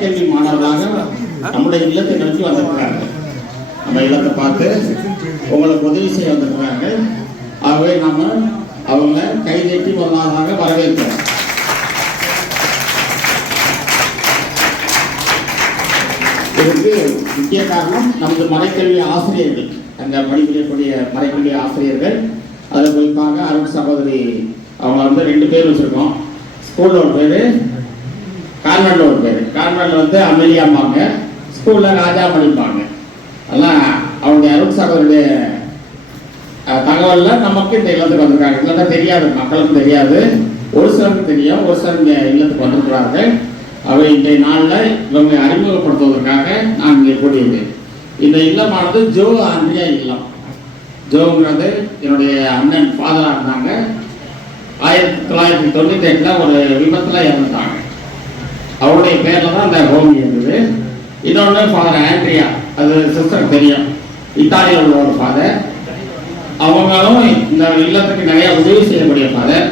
மறைக்கல்வி மாணவர்களாக நம்முடைய இல்லத்தை நோக்கி வந்திருக்கிறாங்க. நம்ம இல்லத்தை பார்த்து உங்களுக்கு உதவி செய்ய வந்திருக்கிறாங்க. ஆகவே நாம அவங்கள கைதட்டி முதலாவதாக வரவேற்கிறோம். இதுக்கு முக்கிய காரணம் நமது மறைக்கல்வி ஆசிரியர்கள், அங்கே படிக்கக்கூடிய மறைக்கல்வி ஆசிரியர்கள். அது குறிப்பாக அருண் சகோதரி அவங்க வந்து 2 பேர் வச்சிருக்கோம். ஸ்கூல்ல ஒரு பேர், கான்வென்ட்ல ஒரு பேர். கான்வென்ட்ல வந்து அமெலியாம்பாங்க, ஸ்கூல்ல ராஜாமணிப்பாங்க. அதெல்லாம் அவங்களுடைய அருண் சகோதரியுடைய தகவல்ல நமக்கு இந்த இல்லத்துக்கு வந்திருக்காங்க. இல்லைன்னா தெரியாது, மக்களுக்கும் தெரியாது. ஒரு சிலருக்கு தெரியும், ஒரு சிலர் இந்த இல்லத்துக்கு வந்திருக்கிறார்கள். அவை இன்றைய நாளில் இவங்களை அறிமுகப்படுத்துவதற்காக நான் இங்கே கூடியது. இந்த இல்லமானது ஜோ ஆண்ட்ரியா இல்லம். ஜோங்கிறது என்னுடைய அண்ணன் ஃபாதராக இருந்தாங்க. 1998 ஒரு விபத்தில் இறந்துட்டாங்க. அவருடைய பேரில் தான் அந்த ஹோம் இருந்தது. இன்னொன்று ஃபாதர் ஆண்ட்ரியா, அது சிஸ்டர் தெரியும், இத்தாலியில் உள்ள ஒரு ஃபாதர். அவங்களும் இந்த இல்லத்துக்கு நிறைய உதவி செய்யக்கூடிய ஃபாதர்.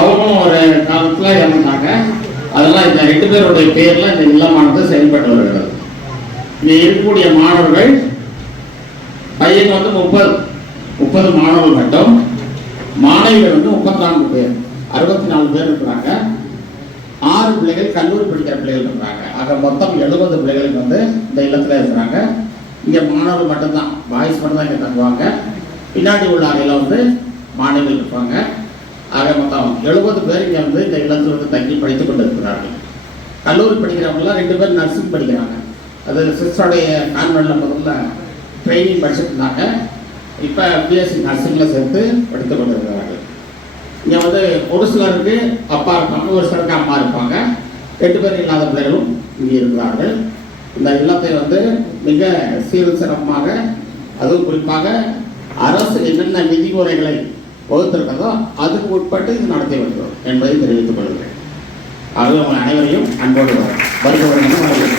அவங்களும் ஒரு காலத்தில் இறந்துட்டாங்க. அதெல்லாம் இந்த 2 பேருடைய பேர்ல இந்த இல்லமானது செயல்பட்டு வருகிறது. இங்கே இருக்கக்கூடிய மாணவர்கள் பையன் வந்து 30 மாணவர்கள் மட்டும், மாணவிகள் வந்து 34 பேர், 64 பேர் இருக்கிறாங்க. 6 பிள்ளைகள் கல்லூரி படிக்கிற பிள்ளைகள் இருக்கிறாங்க. ஆக மொத்தம் 70 பிள்ளைகள் வந்து இந்த இல்லத்துல இருக்கிறாங்க. இங்க மாணவர்கள் மட்டும்தான், பாய்ஸ் மட்டும் தான் இங்க தங்குவாங்க. பின்னாடி உள்ள அறையில வந்து மாணவிகள் இருப்பாங்க. ஆக மொத்தம் 70 பேர் இங்கே வந்து இந்த இல்லத்தில் வந்து தங்கி படித்துக் கொண்டு இருக்கிறார்கள். கல்லூரி படிக்கிறவங்களாம் 2 பேர் நர்சிங் படிக்கிறாங்க. அது சிஸ்டருடைய கான்வென்ட்ல முதல்ல ட்ரைனிங் படிச்சுட்டு இருந்தாங்க. இப்போ பிஎஸ்சி நர்சிங்கில் சேர்த்து படித்துக் கொண்டு இருக்கிறார்கள். இங்கே வந்து ஒரு சிலருக்கு அப்பா இருப்பாங்க, ஒரு சிலருக்கு அம்மா இருப்பாங்க. 2 பேர் இல்லாத பிள்ளைகளும் இங்கே இருக்கிறார்கள். இந்த இல்லத்தை வந்து மிக சீர் சிறப்பாக, அதுவும் குறிப்பாக அரசு என்னென்ன விதிமுறைகளை வகுத்திருக்கிறதோ அதுக்கு உட்பட்டு இது நடத்தி வருகிறோம் என்பதை தெரிவித்துக் கொள்கிறேன். ஆகவே உங்கள் அனைவரையும் அன்போடு வருகிறேன்.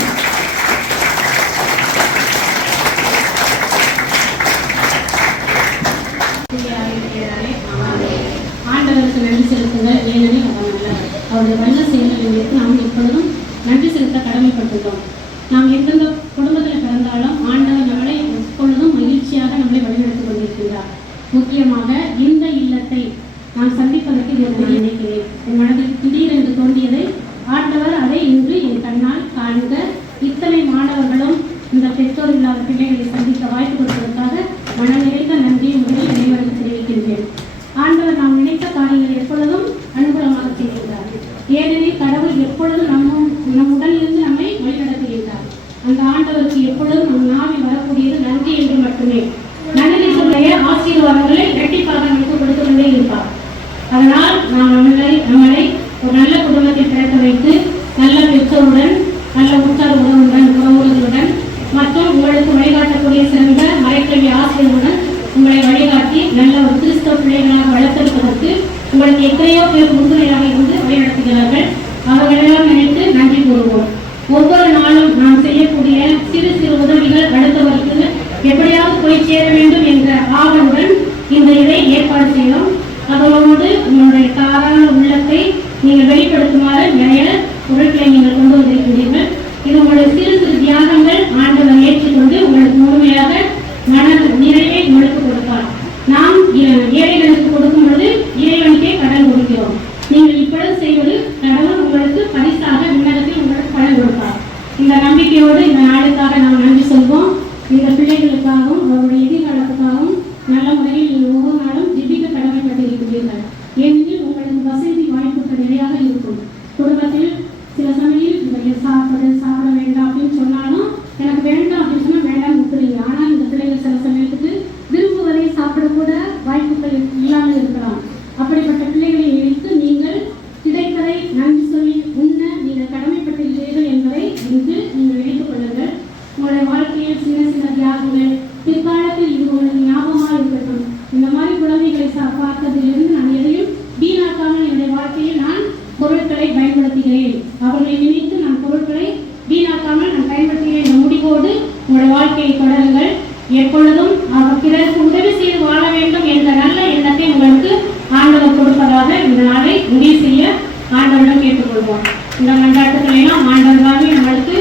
ஆண்டவருக்கு நன்றி செலுத்துங்கள். ஏனெனில் அவர் நல்லவர். அவருடைய வல்ல செயல்களுக்கு நாம் எப்பொழுதும் நன்றி செலுத்த கடமைப்பட்டுள்ளோம். நாம் எந்தெந்த குடும்பத்தில் பிறந்தாலும் ஆண்டவர் நம்மளை எப்பொழுதும் மகிழ்ச்சியாக நம்மளை வழிநடத்திக் கொண்டிருக்கிறார். முக்கியமாக இந்த இல்லத்தை நான் சந்திப்பதற்கு நான் நினைக்கிறேன். என் மனதில் திடீரென்று தோன்றியதை ஆண்டவர் அதை இன்று என் கண்ணால் காண்க, இத்தனை மாணவர்களும் இந்த பெற்றோர் இல்லாத பிள்ளைகளை சந்திக்க வாய்ப்பு கொடுப்பதற்காக மனம் நிறைந்த நன்றியை முதலில் அனைவருக்கு தெரிவிக்கின்றேன். ஆண்டவர் நாம் நினைத்த காரியங்கள் எப்பொழுதும் அனுகூலமாக செய்கின்றார். ஏனெனில் கடவுள் எப்பொழுதும் நம்முடன் இருந்து நம்மை வழிநடத்துகின்றார். அந்த ஆண்டவருக்கு எப்பொழுதும் நம் நாவில் வரக்கூடியது நன்றி என்று மட்டுமே. நன்றி சொல்லைய ஆசீர்வாதங்களை இரட்டிப்பாக நமக்கு கொடுத்து கொண்டே இருப்பார். அதனால் நாம் நம்மளை ஒரு நல்ல குடும்பத்தில் பிறக்க வைத்து நல்ல பெற்றோருடன், நல்ல உற்சாக உறவுகளுடன் மற்றும் உங்களுக்கு வழிகாட்டக்கூடிய சிறந்த மறைக்கல்வி ஆசிரியருடன் உங்களை வழிகாட்டி நல்ல ஒரு கிறிஸ்தவ பிள்ளைகளாக வளர்த்தெடுப்பதற்கு உங்களுக்கு எத்தனையோ பேர் முன்னுரையாக இருந்து வழிநடத்துகிறார்கள். அவர்களெல்லாம் நினைத்து நன்றி கூறுவோம். ஒவ்வொரு நாளும் நாம் செய்யக்கூடிய சிறு சிறு உதவிகள் அடுத்தவருக்கு எப்படியாவது போய் சேர வேண்டும் என்ற ஆவலுடன் இந்த இதை ஏற்பாடு செய்தோம். அதோடு உங்களுடைய தாராள உள்ளத்தை நீங்கள் வெளிப்படுத்துமாறு நிறைய பொருட்களை நீங்கள் கொண்டு வந்திருக்கிறீர்கள். இது உங்களுடைய சிறு சிறு தியாகங்கள் ஆண்டவர் ஏற்றுக்கொண்டு உங்களுக்கு முழுமையாக மன நிறைவை உங்களுக்கு கொடுப்பார். நாம் ஏழைகளுக்கு கொடுக்கும் பொழுது இறைவனுக்கே கடன் கொடுக்கிறோம். நீங்கள் இப்பொழுது செய்வது கடவுள் உங்களுக்கு பரிசாக விண்ணகத்தில் உங்களுக்கு பலன் கொடுப்பார். இந்த நம்பிக்கையோடு இந்த நாளுக்காக நாம் நன்றி சொல்வோம். இந்த பிள்ளைகளுக்காகவும் அவருடைய எதிர்காலத்துக்காகவும் நல்ல முறையில் நீங்கள் ஒவ்வொரு நாளும் ஜெபிக்க கடமைப்பட்டிருக்கிறீர்கள். ஏனெனில் உங்களுக்கு வசதி வாய்ப்புகள் நிறையாக இருக்கும். குடும்பத்தில் சில சமயம் சாப்பிட வேண்டாம் அப்படின்னு சொன்னாலும் எனக்கு வேண்டாம் அப்படின்னு சொன்னால் வேண்டாம் விட்டுறீங்க. ஆனால் இந்த பிள்ளைகள் சில சமயத்துக்கு விரும்புவதை சாப்பிடக்கூட வாய்ப்புகள் இல்லாமல் இருக்கலாம். அப்படிப்பட்ட பிள்ளைகளை இணைத்து நீங்கள் கிடைப்பதை நன்றி சொல்லி உண்ண நீங்கள் கடமைப்பட்டிருக்கிறீர்கள் என்பதை இன்று நீங்கள் நினைத்துக் கொள்ளுங்கள். உங்களுடைய வாழ்க்கையில் சின்ன சின்ன தியாகங்கள் பிற்காலத்தில் இது உங்களுக்கு ஞாபகமாக இருக்கட்டும். இந்த மாதிரி குழந்தைகளை பார்த்ததிலிருந்து நான் எதையும் வீணாக்காமல் என்னுடைய வாழ்க்கையில் நான் பொருட்களை பயன்படுத்துகிறேன். அவர்களை நினைத்து நான் பொருட்களை வீணாக்காமல் நான் பயன்படுத்துகிறேன் என்ற முடிவோடு உங்களுடைய வாழ்க்கையை தொடருங்கள். எப்பொழுதும் பிறருக்கு உதவி செய்து வாழ வேண்டும் என்ற நல்ல எண்ணத்தை உங்களுக்கு ஆண்டவர் கொடுப்பதாக இந்த நாளை முடிவு செய்ய ஆண்டவரிடம் கேட்டுக்கொள்வோம். இந்த மன்றாட்டுக்களை எல்லாம் ஆண்டவராக நம்மளுக்கு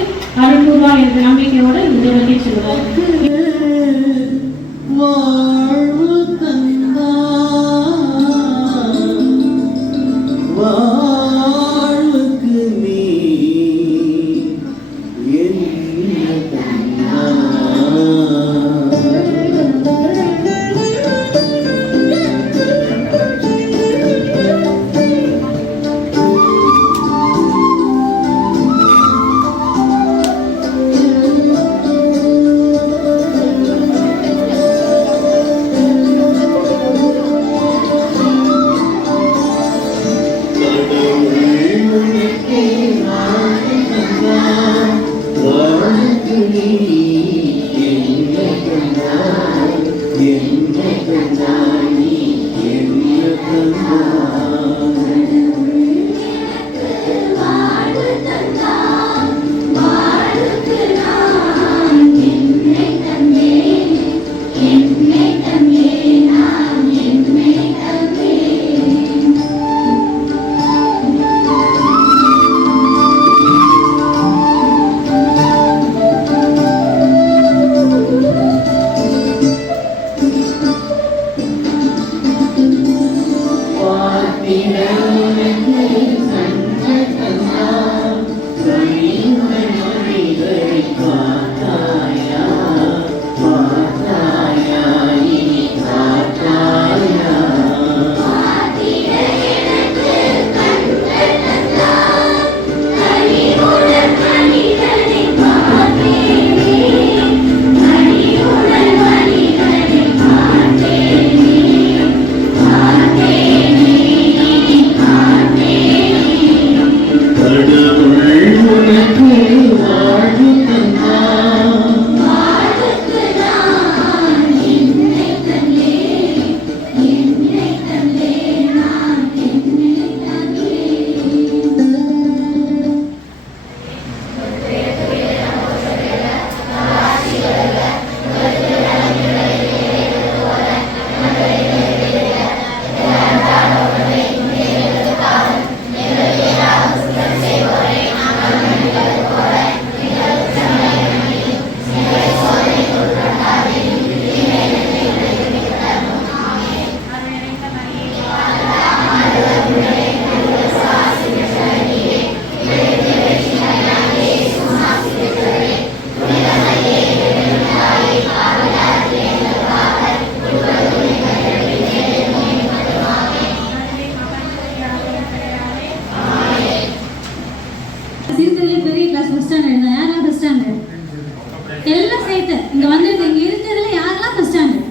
சேர்த்து இங்க வந்திருக்கு. இங்க இருக்கிறதுல யாரெல்லாம் ஃபர்ஸ்ட் ஸ்டாண்டர்ட்?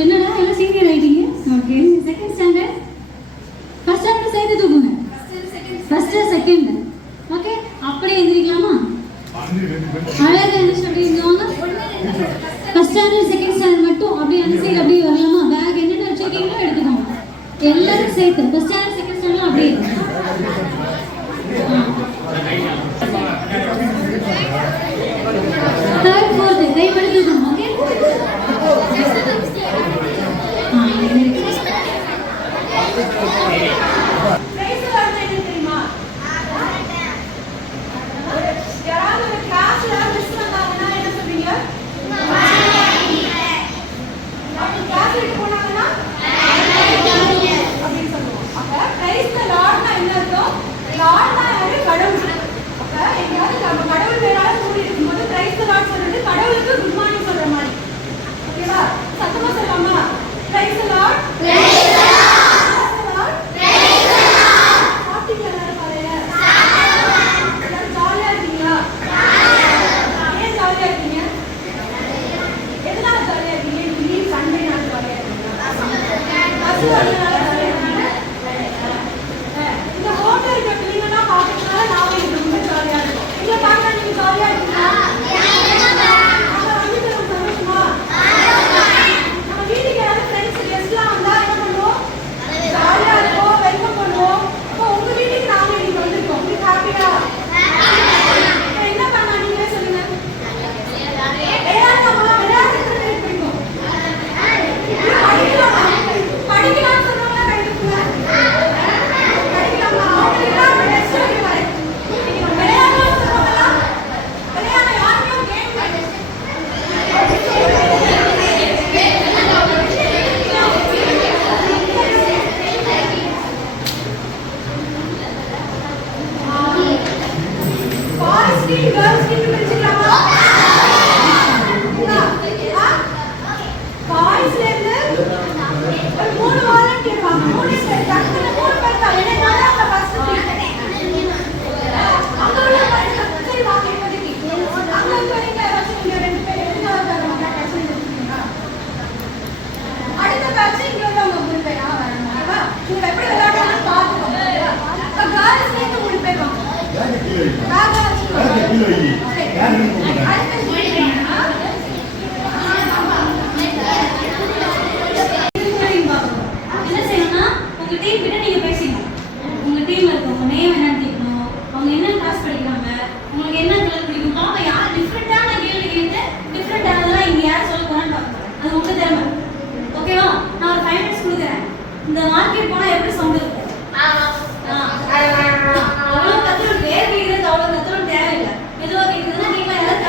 என்னடா எல்லாம் சீனியர் ஆயிட்டீங்க. Okay, second standard first standard சேர்த்து தூக்குங்க. First second. ஓகே, அப்படியே எந்திரிக்கலாமா? அழகா எந்திரிச்சு அப்படியே இருந்தவங்க ஃபர்ஸ்ட் ஸ்டாண்டர்ட் செகண்ட் ஸ்டாண்டர்ட் மட்டும் அப்படியே அந்த சைடு அப்படியே வரலாமா? பேக் என்னென்ன வச்சிருக்கீங்களோ எடுத்துக்கோங்க. எல்லாரும் சேர்த்து ஃபர்ஸ்ட் ஸ்டாண்டர்ட் செகண்ட் ஸ்டாண்டர்ட் அப்படியே தேர்ட் ஃபோர்த் கை படிக்கணும். ஓகே, கடவுளுக்கு குட் மார்னிங் சொல்ற மாதிரி. ஓகேவா? சத்தமா சொல்லலாமா? Praise the Lord. இந்த ஹோட்டல் நீங்கன்னா பாத்தீங்கன்னா நாம இது ரொம்ப ஜாலியா இருக்கும். இங்க பாக்க நீங்க ஜாலியா இருக்கீங்களா? நம்ம வீட்டுக்கு யாராவது ஃப்ரெண்ட்ஸ் கெஸ்ட்லாம் வந்தா என்ன பண்ணுவோம்? ஜாலியா இருக்கும், வெல்கம் பண்ணுவோம். அப்போ உங்க வீட்டுக்கு நாம இன்னைக்கு வந்திருக்கோம். உங்களுக்கு ஹாப்பியா? என்ன பண்ணா நீங்களே சொல்லுங்க. விளையாடுறது பிடிக்கும். படிக்கலாம் சொன்னவங்களா கை தூக்குங்க. படிக்கலாமா? அவங்களுக்கு டெஸ்ட் வைக்க வரேன். விளையாடலாம் சொன்னவங்களா? விளையாட யாருக்கும் game boys team girls team பிரிச்சுக்கலாமா? பாய்ஸ்ல இருந்து ஒரு 3 வாலண்டியர் வாங்க. 3 பேர் டக்குனு 3 பேர் தான். ஏன்னா நான் அந்த ஃபர்ஸ்ட் டீம். அங்க உள்ள பசங்க சரி வாங்க இப்போதைக்கு. அங்க இருக்கவங்க யாராச்சும் இங்க 2 பேர் எதுக்காக வராங்க பிரச்சனை இருக்குங்களா? அடுத்த பேட்ச் இங்க உள்ளவங்க 3 பேரா வரணும். ஓகேவா? நீங்க எப்படி விளையாடலாம்னு பாத்துக்கோங்க. இப்ப கேர்ள்ஸ்ல இருந்து 3 பேர் வாங்க. என்ன செய்யணும்னா உங்க டீம் கிட்ட நீங்க பேசணும். உங்க டீம்ல இருக்கவங்க நேம் என்னன்னு கேட்கணும். அவங்க என்ன கிளாஸ் படிக்கிறாங்க, உங்களுக்கு என்ன கலர் பிடிக்கும். பாப்பா யார் டிஃப்ரெண்டான கேள்வி கேட்டு டிஃப்ரெண்டானதெல்லாம் இங்க யார் சொல்ல போறான்னு பார்க்கணும். அது உங்க திறமை. ஓகேவா? நான் ஒரு 5 மினிட்ஸ் கொடுக்குறேன். இந்த மார்க்கெட் போனா எப்படி சவுண்ட் இருக்கும்? அவ்வளோ கத்துறது வேறு கேட்கறது அவ்வளோ கத்துறது தேவையில்லை. மெதுவாக கேட்குதுன்னா நீங்க யாராவது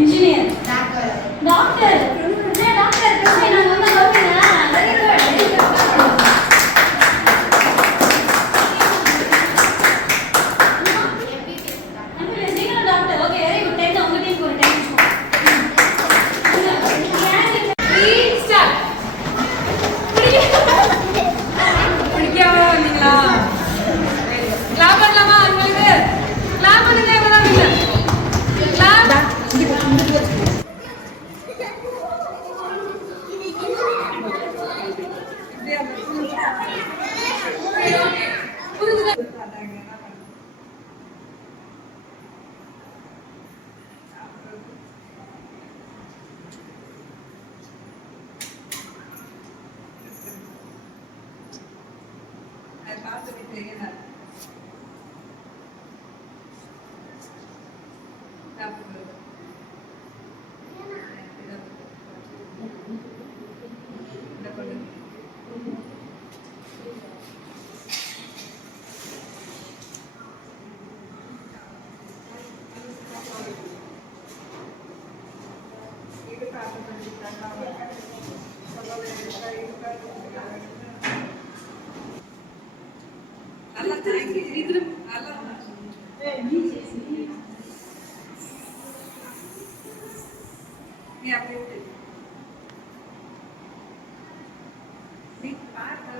இன்ஜினியர், டாக்டர். டாக்டர் பிரச்சனை நாங்க வந்து கவனிங்க. Very good. நீங்களும் டாக்டர். Okay, very good. 10 உங்க டீமுக்கு ஒரு 10. பிடிக்காம வந்தீங்களா? கிளாப் பண்ணலாமா? உங்களுக்கு கிளாப் பண்ணுங்க. இவதான் வின்னர். கிளாப். நல்லா தேங்க்யூ. இது நல்லா நீ அப்படியே நீ பார்க்க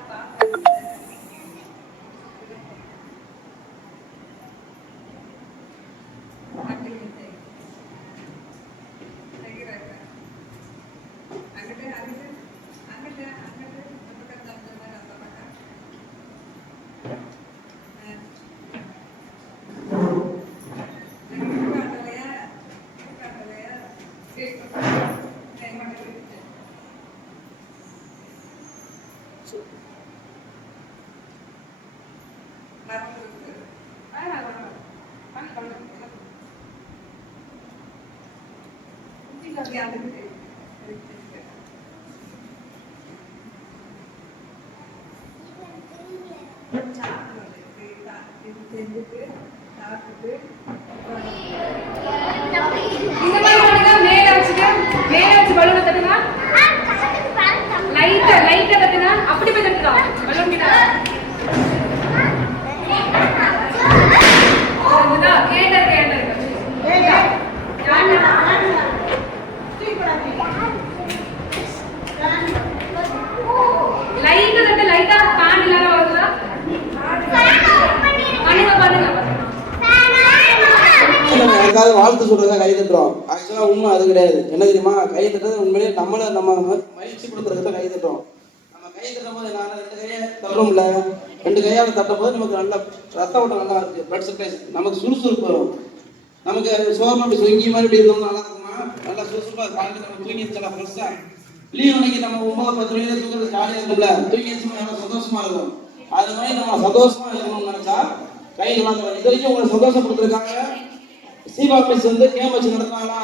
இந்த மாதிரி பண்ணுங்க. மேலாச்சு பலூனை தட்டுங்க. லைட்டா தட்டுங்க. அப்படி போய் தட்டுங்க. பலூன் கிட்ட லைட்டா ஃபேன் இல்லாம வருதா? யாருக்காவது வாழ்த்து சொல்றதா கை தட்டுறோம். ஆக்சுவலா உண்மை அது கிடையாது. என்ன தெரியுமா? கை தட்டுறது உண்மையிலேயே நம்ம மகிழ்ச்சி கொடுக்கறதுக்கு கை தட்டுறோம். நம்ம கை தட்டும் போது நான் 2 கையை தட்டுறோம்ல, 2 கையால தட்டும் போது நமக்கு நல்ல ரத்த ஓட்டம் நல்லா இருக்கு, பிளட் சர்க்குலேஷன், நமக்கு சுறுசுறுப்பு வரும். நமக்கு சோகம் அப்படி சொங்கி மாதிரி இப்படி இருந்தோம் நல்லா இருக்குமா? நல்லா சுறுசுறுப்பா காலையில் நம்ம தூங்கி வச்சலாம் ஃப்ரெஷ்ஷா. லீவ் அன்னைக்கு நம்ம 9-10 மணிக்கு தூங்குறது ஜாலியாக இருக்கும்ல, தூங்கி வச்சு நல்லா சந்தோஷமா இருக்கும். அது மாதிரி நம்ம சந்தோஷமா இருக்கணும்னு நினைச்சா கை எல்லாம் இது வரைக்கும் உங்களை சந்தோஷப்படுத்துறதுக்காக சீபா மிஸ் வந்து கேம் வச்சு நடத்துனாங்களா?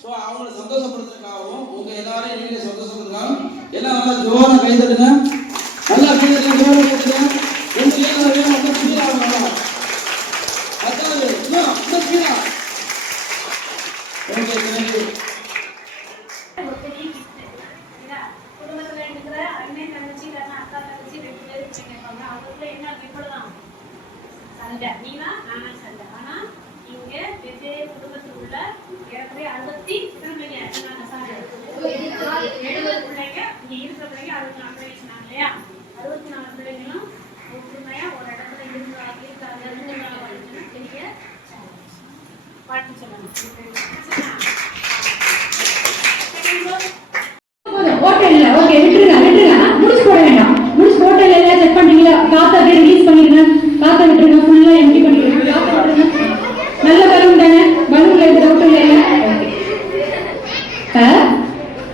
ஸோ அவங்களை சந்தோஷப்படுத்துறதுக்காகவும் உங்க எல்லாரையும் நீங்க சந்தோஷப்படுத்துக்காகவும் எல்லாம் நல்லா ஜோரா கை தட்டுங்க. நல்லா கை தட்டுங்க, ஜோரா கை தட்டுங்க. ரொம்ப ஃபீல் ஆகணும். அதாவது இன்னும் ஃபீல் ஆகும். Okay, thank you. குடும்பத்துல இருக்கிற அண்ணன் தங்கச்சி இல்லைன்னா அக்கா தங்கச்சி 2 பேர் இருப்பாங்க. அவங்களுக்குள்ள என்ன இப்படிதான் சண்டை. நீனா நானா சண்டை. ஆனா இங்க வெவ்வேறு குடும்பத்தில் உள்ள ஏற்கனவே 70 பிள்ளைங்க 70 பிள்ளைங்க இங்க இருக்கிற பிள்ளைங்க 64 பிள்ளைங்க சொன்னாங்க இல்லையா? 64 பிள்ளைங்களும் ஒற்றுமையா ஒரு இடத்துல இருக்காங்க. நீங்க பாட்டு சொல்லணும். ஹோட்டல்ல ஓகே விட்டுருங்க முடிச்சு போட வேண்டாம். முடிச்சு ஹோட்டல்ல எல்லாம் செக் பண்றீங்களா? காத்த அப்படியே ரிலீஸ் பண்ணிருங்க. காத்த விட்டுருங்க, ஃபுல்லா எம்டி பண்ணிருங்க. காத்த விட்டுருங்க. நல்ல பலூன் தானே? பலூன்ல எந்த டவுட்டும் இல்லையா?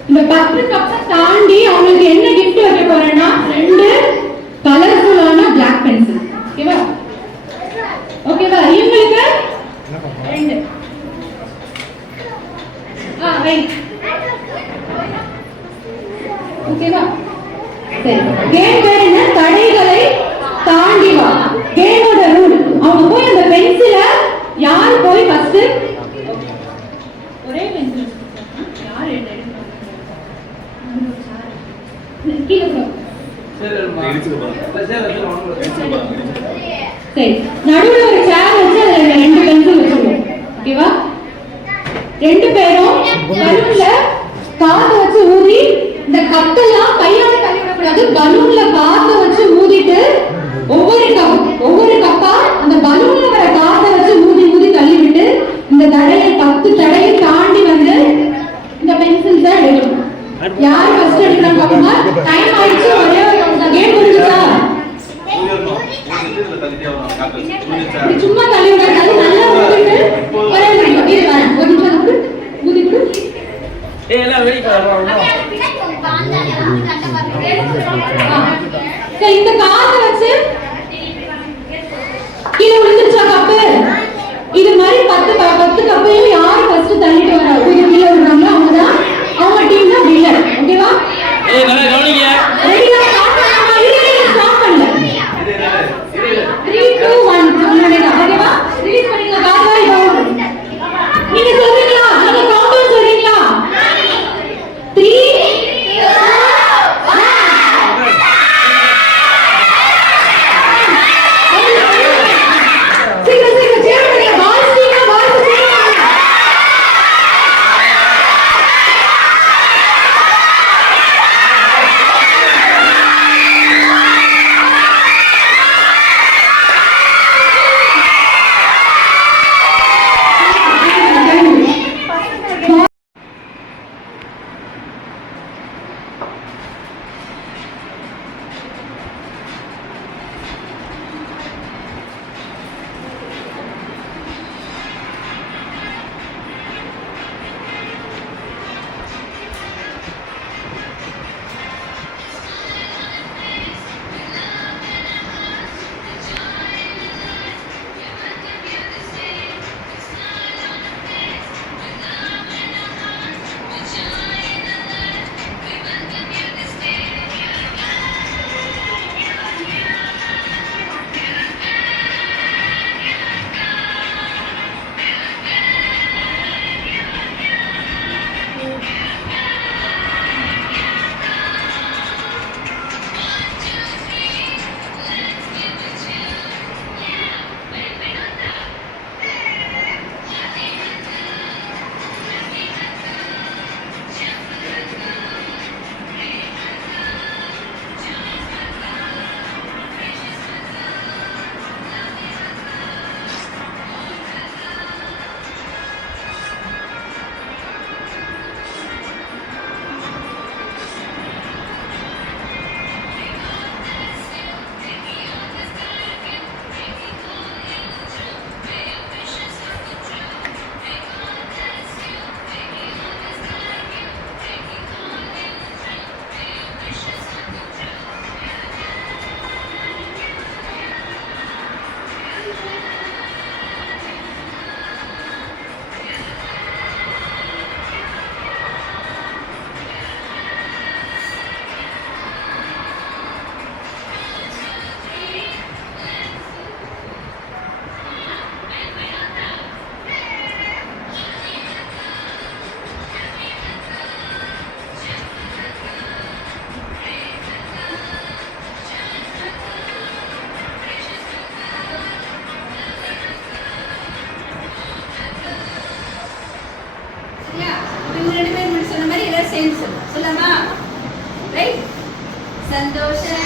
இந்த 10 கப்பை தாண்டி அவங்களுக்கு என்ன கிஃப்ட் வைக்க போறேன்னா 2 கலர்ஃபுல்லான பிளாக் பென்சில். ஓகேவா? ஓகேவா? இவங்களுக்கு 2 ரைட். ஓகேவா? சரி. கேம் பேர் என்ன? தடைகளை தாண்டி வா. கேமோட ரூல், அவங்க போய் அந்த பென்சில யார் போய் ஃபர்ஸ்ட் ஒரே பென்சில் யார் எடுத்து கீழே போ. சரி, நடுவுல ஒரு சேர் வச்சு அதுல 2 பென்சில் வச்சிருவோம். ஓகேவா? 2 பேரும் பலூன்ல காத்த வச்சு ஊதி, இந்த கப்பெல்லாம் கையால தள்ளி விடக்கூடாது, பலூன்ல காத்த வச்சு ஊதிட்டு ஒவ்வொரு கப்பா அந்த பலூன்ல வர காத்த வச்சு ஊதி ஊதி தள்ளி விட்டு இந்த தடையை 10 தடையை தாண்டி வந்து இந்த பென்சில் தான் எடுக்கணும். யார் ஃபர்ஸ்ட் எடுக்கறாங்க பாப்போமா? டைம் ஆயிடுச்சு. ஒரே ஒரு கேம் முடிஞ்சா சும்மா தள்ளி விடாது, நல்லா ஊதிட்டு ஒரே ஒரு நிமிஷம் ஊதி கொடு. எல்லாம் வெயிட் பண்ணுறோம். இந்த காத்த வச்சு கீழே விழுந்துருச்சா கப்பு? இது மாதிரி 10 கப்பையும் யார் ஃபர்ஸ்ட் தள்ளிட்டு வர கீழே விடுறாங்களோ அவங்க டீம் தான் வின்னர். ஓகேவா? நல்லா கவனிங்க. ரெடியா? ஸ்டாப் பண்ணல. 3 2 1 சொல்லுங்க. ஓகேவா? ரிலீஸ் பண்ணிங்க. பாருங்க இப்போ நீங்க சொல்றீங்களா? நீங்க கவுண்ட் சொல்றீங்களா? 3 2 1 சீக்கிரம் சேர் பண்ணுங்க. பால் சீக்கிரம் பால் சீக்கிரம். சேர்ந்து சொல்லலாமா? ரைட்? சந்தோஷம்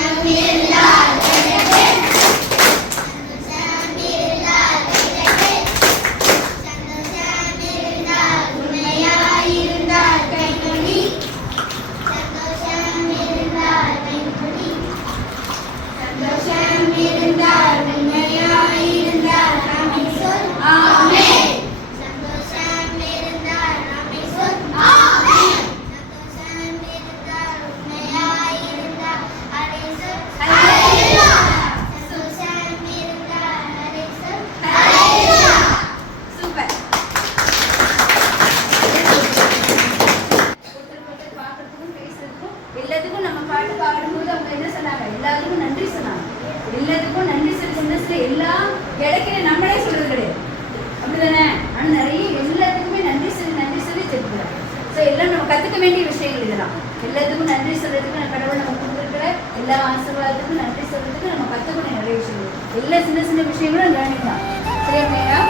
ஸோ எல்லாம் நம்ம கற்றுக்க வேண்டிய விஷயங்கள் இதெல்லாம். எல்லாத்துக்கும் நன்றி சொல்கிறதுக்கு நான் கடவுள் நம்ம கொடுத்துருக்கிற எல்லா ஆசீர்வாதத்துக்கும் நன்றி சொல்கிறதுக்கு நம்ம கற்றுக்கணும் நிறைய விஷயங்கள். எல்லா சின்ன சின்ன விஷயங்களும் லேர்னிங் தான். சரியா?